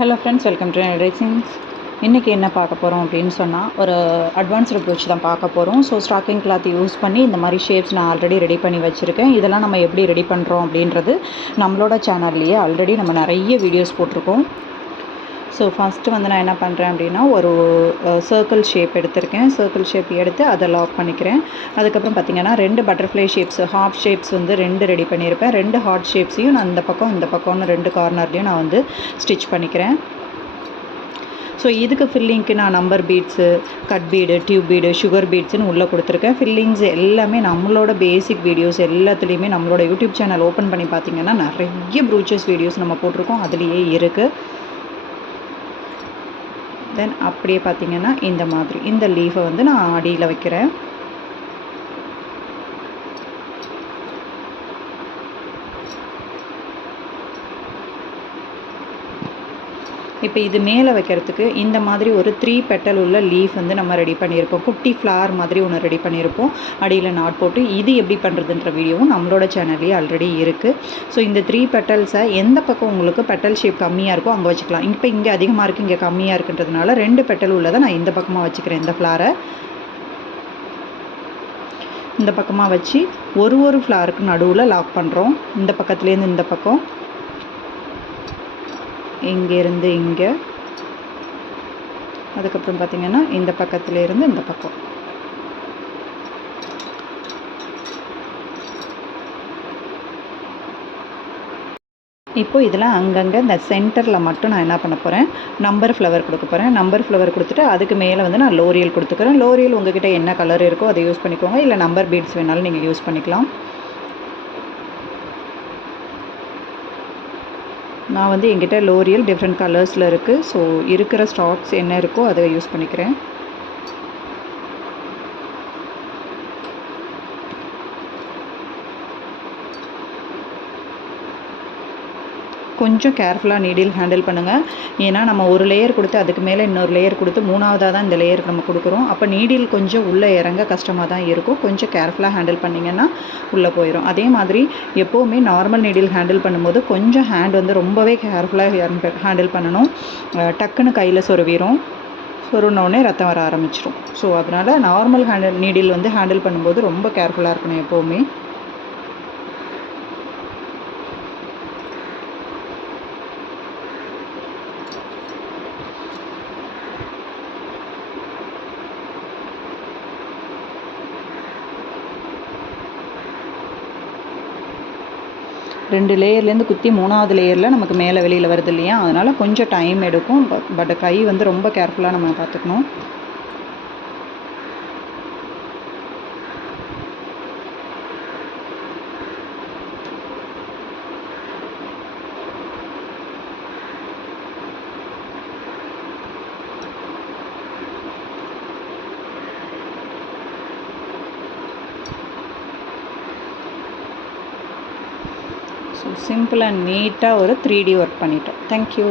Hello friends, welcome to risings. இன்றைக்கி என்ன பார்க்க போகிறோம் அப்படின்னு சொன்னால், ஒரு அட்வான்ஸ்டு அப்ரோச் தான் பார்க்க போகிறோம். ஸோ ஸ்டாக்கிங் கிளாத் யூஸ் பண்ணி இந்த மாதிரி ஷேப்ஸ் நான் ஆல்ரெடி ரெடி பண்ணி வச்சுருக்கேன். இதெல்லாம் நம்ம எப்படி ரெடி பண்ணுறோம் அப்படின்றது நம்மளோட சேனல்லையே ஆல்ரெடி நம்ம நிறைய வீடியோஸ் போட்டிருக்கோம். ஸோ ஃபஸ்ட்டு நான் என்ன பண்ணுறேன் அப்படின்னா, ஒரு சர்க்கிள் ஷேப் எடுத்திருக்கேன். சர்க்கிள் ஷேப் எடுத்து அதை லாக் பண்ணிக்கிறேன். அதுக்கப்புறம் பார்த்திங்கன்னா 2 butterfly shapes, heart shapes 2 ready பண்ணியிருப்பேன். 2 ஹார்ட் ஷேப்ஸையும் நான் இந்த பக்கம்னு 2 கார்னர்லேயும் நான் ஸ்டிச் பண்ணிக்கிறேன். ஸோ இதுக்கு ஃபில்லிங்க்கு நான் number beads, cut bead, tube bead, sugar பீட்ஸ்னு உள்ளே கொடுத்துருக்கேன். ஃபில்லிங்ஸ் எல்லாமே நம்மளோட பேசிக் வீடியோஸ் எல்லாத்துலேயுமே நம்மளோட யூடியூப் சேனல் ஓப்பன் பண்ணி பார்த்திங்கன்னா நிறைய ப்ரூச்சஸ் வீடியோஸ் நம்ம போட்டிருக்கோம், அதுலேயே இருக்குது. தென் அப்படியே பார்த்திங்கன்னா இந்த மாதிரி இந்த லீஃபை நான் அடியில் வைக்கிறேன். இப்போ இது மேலே வைக்கிறதுக்கு இந்த மாதிரி ஒரு 3 பெட்டல் உள்ள லீஃப் நம்ம ரெடி பண்ணியிருப்போம். குட்டி ஃப்ளார் மாதிரி ஒன்று ரெடி பண்ணியிருப்போம். அடியில் நாட் போட்டு இது எப்படி பண்ணுறதுன்ற வீடியோவும் நம்மளோட சேனல்லேயே ஆல்ரெடி இருக்குது. ஸோ இந்த 3 பெட்டல்ஸை எந்த பக்கம் உங்களுக்கு பெட்டல் ஷேப் கம்மியாக இருக்கோ அங்கே வச்சுக்கலாம். இப்போ இங்கே அதிகமாக இருக்குது, இங்கே கம்மியாக இருக்குன்றதுனால 2 பெட்டல் உள்ளதை நான் இந்த பக்கமாக வச்சுக்கிறேன். இந்த ஃப்ளாரை இந்த பக்கமாக வச்சு ஒரு ஃப்ளாருக்கு நடுவில் லாக் பண்ணுறோம். இந்த பக்கத்துலேருந்து இந்த பக்கம், இங்கேருந்து இங்கே, அதுக்கப்புறம் பார்த்திங்கன்னா இந்த பக்கத்துலேருந்து இந்த பக்கம். இப்போ இதில் அங்கங்கே இந்த சென்டரில் மட்டும் நான் என்ன பண்ண போகிறேன், நம்பர் ஃப்ளவர் கொடுக்க போகிறேன். நம்பர் ஃப்ளவர் கொடுத்துட்டு அதுக்கு மேலே நான் லோரியல் கொடுத்துக்கிறேன். லோரியல் உங்ககிட்ட என்ன கலர் இருக்கோ அதை யூஸ் பண்ணிக்கோங்க, இல்லை நம்பர் பீட்ஸ் வேணாலும் நீங்கள் யூஸ் பண்ணிக்கலாம். நான் என்கிட்ட லோரியல் டிஃப்ரெண்ட் கலர்ஸில் இருக்குது. ஸோ இருக்கிற ஸ்டாக்ஸ் என்ன இருக்கோ அதை யூஸ் பண்ணிக்கிறேன். கொஞ்சம் கேர்ஃபுல்லாக நீடில் ஹேண்டில் பண்ணுங்கள். ஏன்னா நம்ம ஒரு லேயர் கொடுத்து அதுக்கு மேலே இன்னொரு லேயர் கொடுத்து 3ஆவதாக தான் இந்த லேயருக்கு நம்ம கொடுக்குறோம். அப்போ நீடில் கொஞ்சம் உள்ளே இறங்க கஷ்டமாக தான் இருக்கும். கொஞ்சம் கேர்ஃபுல்லாக ஹேண்டில் பண்ணிங்கன்னா உள்ளே போயிடும். அதே மாதிரி எப்போவுமே நார்மல் நீடில் ஹேண்டில் பண்ணும்போது கொஞ்சம் ஹேண்ட் ரொம்பவே கேர்ஃபுல்லாக ஹேண்டில் பண்ணணும். டக்குன்னு கையில் சொருனோடனே ரத்தம் வர ஆரம்பிச்சிடும். ஸோ அதனால் நார்மல் நீடில் ஹேண்டில் பண்ணும்போது ரொம்ப கேர்ஃபுல்லாக இருக்கணும் எப்போவுமே. ரெண்டு லேயர்லேருந்து குத்தி 3ஆவது லேயரில் நமக்கு மேலே வெளியில் வருது இல்லையா, அதனால் கொஞ்சம் டைம் எடுக்கும். பட் கை ரொம்ப கேர்ஃபுல்லாக நம்ம பார்த்துக்கணும். ஸோ சிம்பிள் அண்ட் நீட்டாக ஒரு 3D ஒர்க் பண்ணிட்டோம். தேங்க்யூ.